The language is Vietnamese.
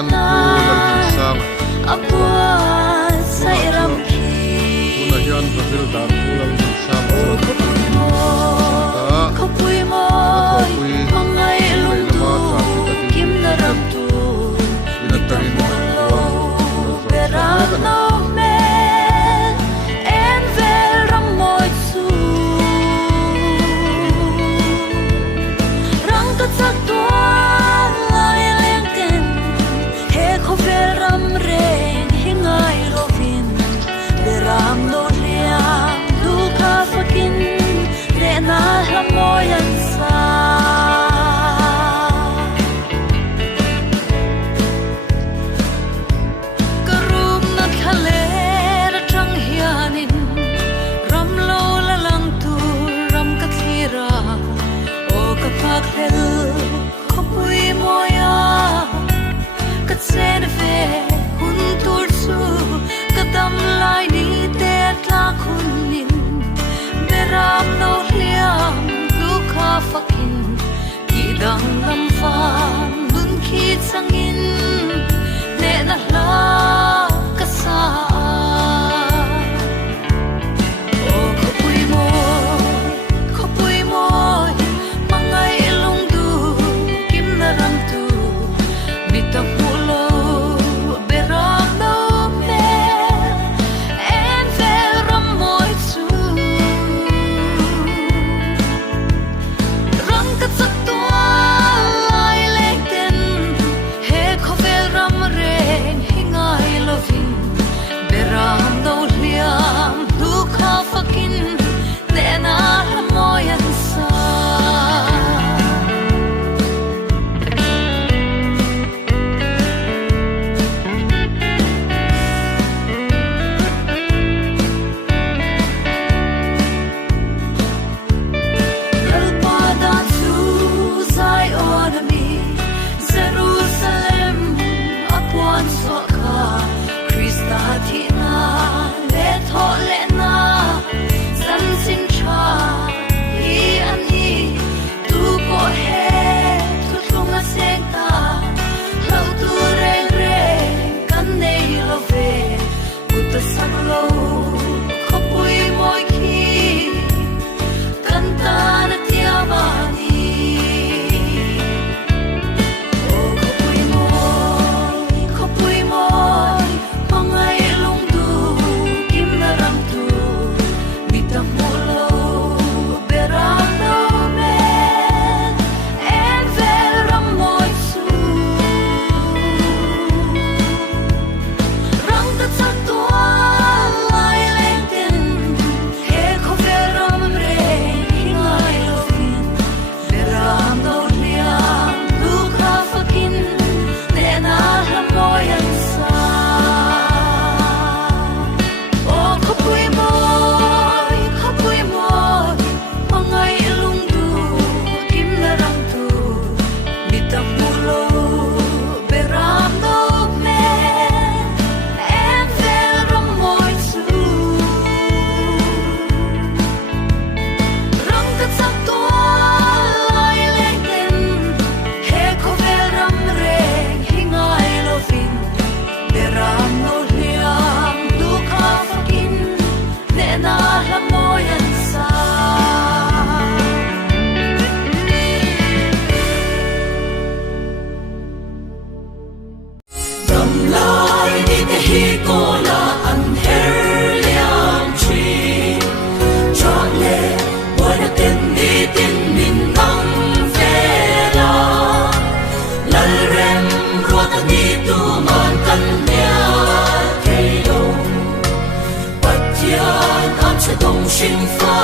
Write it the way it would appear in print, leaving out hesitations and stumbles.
hian thu lam han sang apua sai ram khi tuna hian brazil dan thu lam han sang khopui moi mangai lung tu kim na ram tu ina tarin beram no men en vel ram moi su rang ka chak tua lai leng ten he kho vel ram reng hingai lovin beram no liam du kha fakin re na la moi an sa karum na khale ra tang hianin ram lo la lang tu ram ka thira o ka phak hel khopui moya ka chen ve hun tur su ka dam lai ni te tla khunin beram no liam lu kha fakin ki dang lam fam nun khi changin ne na la ka sa o khopui moi mangai lung du kim na ram tu mi ta pulo beram no me en vel ram moi su rang ka chak tua lai lek ten he kho vel ram reng hingai lovin beram do liam lu kha fakin ne na la moi an sa Pada tu Zion mi Jerusalem akwan soka Krista thina le tho le na san sin cha hi an hi tu ko he tu thunga seng ta lau tu reng reng kan nei lo ve ut sak lo khopui moi khi cantare ti amani khopui moi mangai lung du kim na ram tu mi ta molo beram no men en vel ram moi su rang ta chak tua lai leng ten he kho vel ram reng hingai lovin beram no liam lu kha fakin ne na la moi an sa o khopui moi mangai lung du kim na ram tu mi ta pulo beram no men en vel ram moi su rang ka chak tua lai leng ten he kho vel ram reng hingai lovin beram no liam lu kha fakin ne na la moi an sa Dam lai ni te hi ko la an her liam chi cho le wana ten ni tin min nang ve la lal rem ro ta ni tu man kan nya thei lo pat yan am che dong shin fa